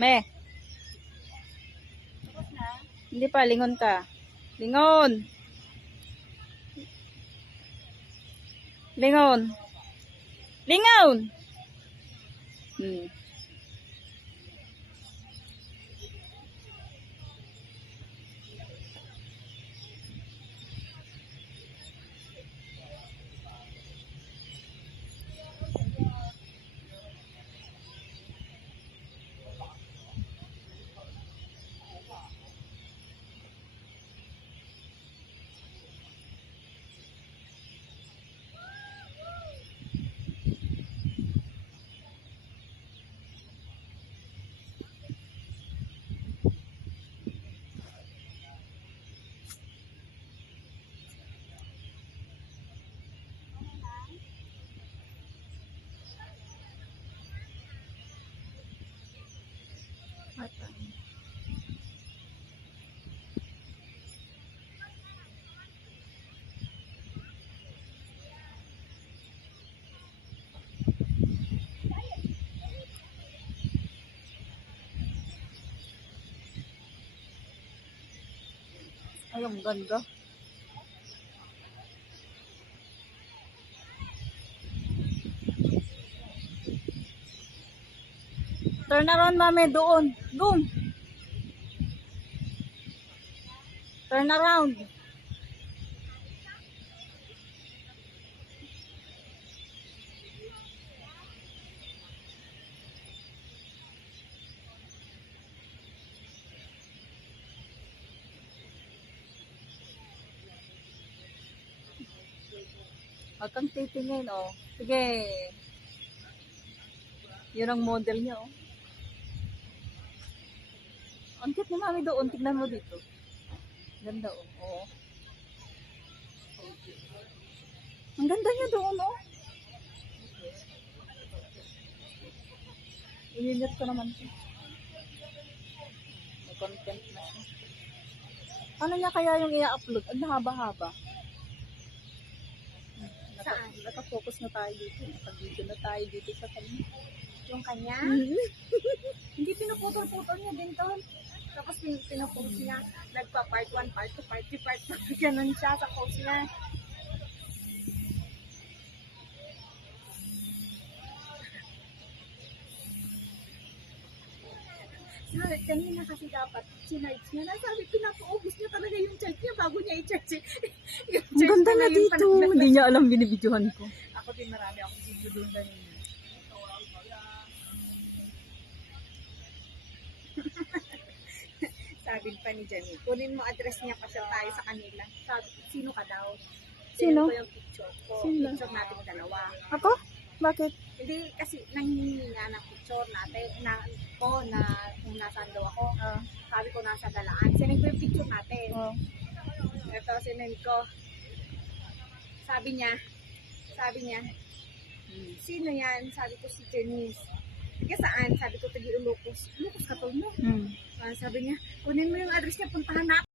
Me. Hindi pa, lingon ka. Lingon. Lingon. Lingon. Ay, ang ganda. Turn around, mami. Doon. Doon. Turn around. Huwag kang titingin, oh. Sige. Yun ang model niya, oh. Ang cute ni mami doon. Tignan mo dito. Ganda, oh. Oo. Ang ganda niya doon, oh. Ininit ko naman siya. May content na siya. Ano niya kaya yung i-upload? Ang haba-haba. Saan? Nakafocus na tayo dito. Nakag-video na tayo dito sa kanya. Yung kanya? Hindi pinuputol-putol niya din to. Tapos pinupost niya. Nagpa part 1, part 2, part 3, part 4. Ganun siya sa post niya. Sabi, kanina kasi dapat sinarge niya. Nasabi, pinapaubos niya talaga yung charge niya bago niya i-charge. Ang ganda na dito. Hindi niya alam binibidyohan ko. Ako din marami akong video doon kanina. Sabi pa ni Jenny, kunin mo address niya pa siya tayo sa kanila. Sabi, sino ka daw? Sino? Ko yung picture ko. Sino? Picture natin dalawa. Ako? Bakit? Hindi, kasi nanghihingi nga ng picture natin, na kung nasaan daw ako. Sabi ko nasa Galaan. Sinend ko yung picture natin. Ito, sinend ko. Sabi niya, sino yan? Sabi ko si Janice. Saan? Sabi ko, tagi Ilocos. Ilocos ka to mo. Sabi niya, kunin mo yung address niya, puntahan na